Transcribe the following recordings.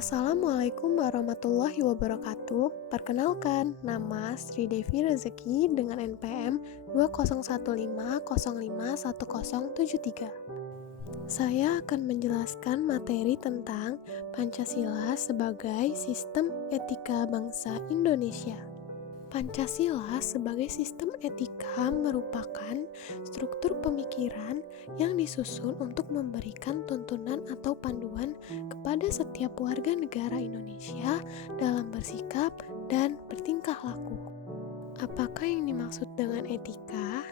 Assalamualaikum warahmatullahi wabarakatuh. Perkenalkan, nama Sri Devi Rezeki dengan NPM 2015051073. Saya akan menjelaskan materi tentang Pancasila sebagai sistem etika bangsa Indonesia. Pancasila sebagai sistem etika merupakan struktur pemikiran yang disusun untuk memberikan tuntunan atau panduan kepada setiap warga negara Indonesia dalam bersikap dan bertingkah laku. Apakah yang dimaksud dengan etika?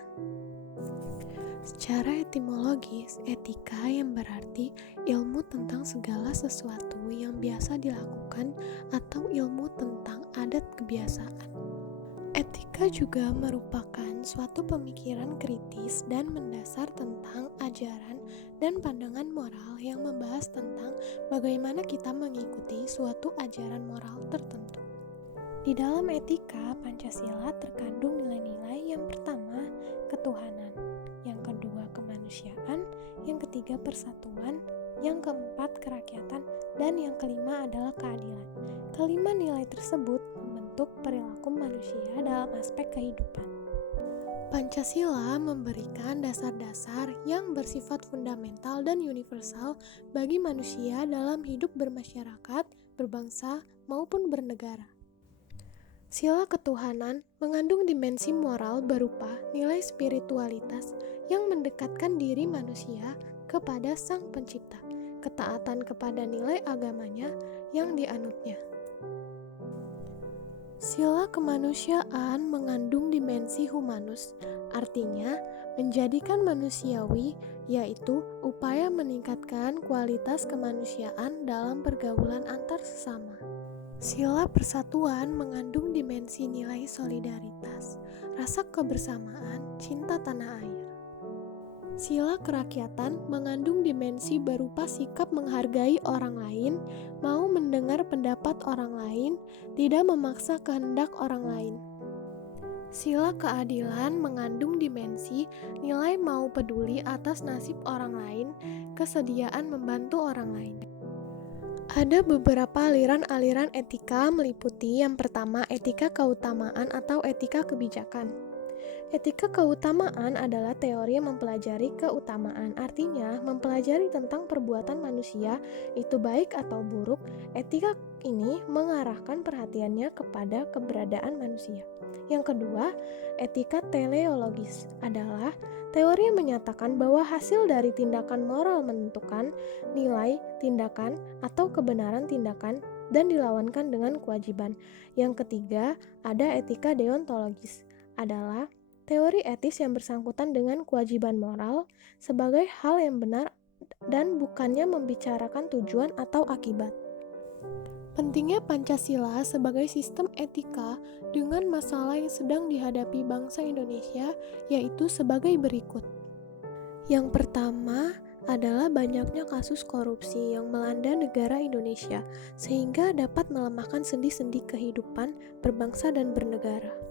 Secara etimologis, etika yang berarti ilmu tentang segala sesuatu yang biasa dilakukan atau ilmu tentang adat kebiasaan. Etika juga merupakan suatu pemikiran kritis dan mendasar tentang ajaran dan pandangan moral yang membahas tentang bagaimana kita mengikuti suatu ajaran moral tertentu. Di dalam etika, Pancasila terkandung nilai-nilai yang pertama, ketuhanan, yang kedua, kemanusiaan, yang ketiga, persatuan, yang keempat, kerakyatan, dan yang kelima adalah keadilan. Kelima nilai tersebut membentuk perilaku manusia dalam aspek kehidupan. Pancasila memberikan dasar-dasar yang bersifat fundamental dan universal bagi manusia dalam hidup bermasyarakat, berbangsa, maupun bernegara. Sila ketuhanan mengandung dimensi moral berupa nilai spiritualitas yang mendekatkan diri manusia kepada Sang Pencipta, ketaatan kepada nilai agamanya yang dianutnya. Sila kemanusiaan mengandung dimensi humanus, artinya menjadikan manusiawi, yaitu upaya meningkatkan kualitas kemanusiaan dalam pergaulan antar sesama. Sila persatuan mengandung dimensi nilai solidaritas, rasa kebersamaan, cinta tanah air. Sila kerakyatan mengandung dimensi berupa sikap menghargai orang lain, mau mendengar pendapat orang lain, tidak memaksa kehendak orang lain. Sila keadilan mengandung dimensi nilai mau peduli atas nasib orang lain, kesediaan membantu orang lain. Ada beberapa aliran-aliran etika meliputi yang pertama etika keutamaan atau etika kebijakan. Etika keutamaan adalah teori yang mempelajari keutamaan, artinya mempelajari tentang perbuatan manusia, itu baik atau buruk. Etika ini mengarahkan perhatiannya kepada keberadaan manusia. Yang kedua, etika teleologis adalah teori yang menyatakan bahwa hasil dari tindakan moral menentukan nilai tindakan atau kebenaran tindakan dan dilawankan dengan kewajiban. Yang ketiga, ada etika deontologis adalah teori etis yang bersangkutan dengan kewajiban moral sebagai hal yang benar dan bukannya membicarakan tujuan atau akibat. Pentingnya Pancasila sebagai sistem etika dengan masalah yang sedang dihadapi bangsa Indonesia yaitu sebagai berikut. Yang pertama adalah banyaknya kasus korupsi yang melanda negara Indonesia sehingga dapat melemahkan sendi-sendi kehidupan berbangsa dan bernegara.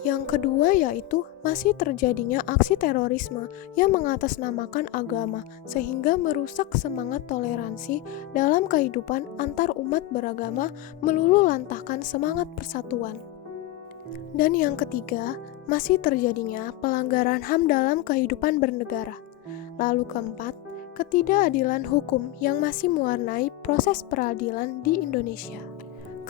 Yang kedua yaitu masih terjadinya aksi terorisme yang mengatasnamakan agama sehingga merusak semangat toleransi dalam kehidupan antar umat beragama, melulu lantahkan semangat persatuan. Dan yang ketiga, masih terjadinya pelanggaran HAM dalam kehidupan bernegara. Lalu keempat, ketidakadilan hukum yang masih mewarnai proses peradilan di Indonesia.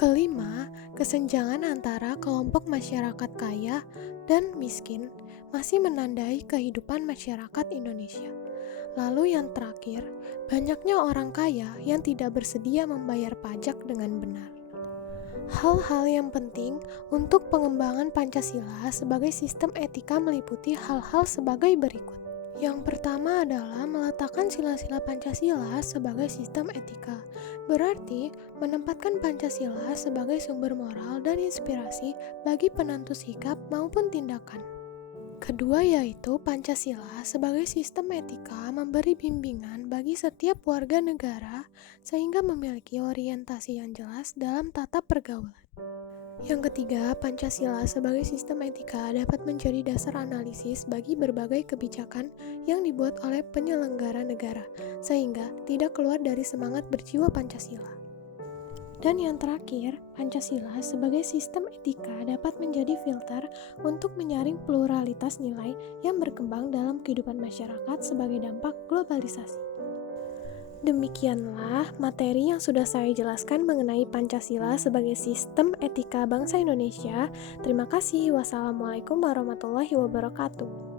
Kelima, kesenjangan antara kelompok masyarakat kaya dan miskin masih menandai kehidupan masyarakat Indonesia. Lalu yang terakhir, banyaknya orang kaya yang tidak bersedia membayar pajak dengan benar. Hal-hal yang penting untuk pengembangan Pancasila sebagai sistem etika meliputi hal-hal sebagai berikut. Yang pertama adalah meletakkan sila-sila Pancasila sebagai sistem etika. Berarti menempatkan Pancasila sebagai sumber moral dan inspirasi bagi penentu sikap maupun tindakan. Kedua yaitu Pancasila sebagai sistem etika memberi bimbingan bagi setiap warga negara sehingga memiliki orientasi yang jelas dalam tata pergaulan. Yang ketiga, Pancasila sebagai sistem etika dapat menjadi dasar analisis bagi berbagai kebijakan yang dibuat oleh penyelenggara negara, sehingga tidak keluar dari semangat berjiwa Pancasila. Dan yang terakhir, Pancasila sebagai sistem etika dapat menjadi filter untuk menyaring pluralitas nilai yang berkembang dalam kehidupan masyarakat sebagai dampak globalisasi. Demikianlah materi yang sudah saya jelaskan mengenai Pancasila sebagai sistem etika bangsa Indonesia. Terima kasih. Wassalamualaikum warahmatullahi wabarakatuh.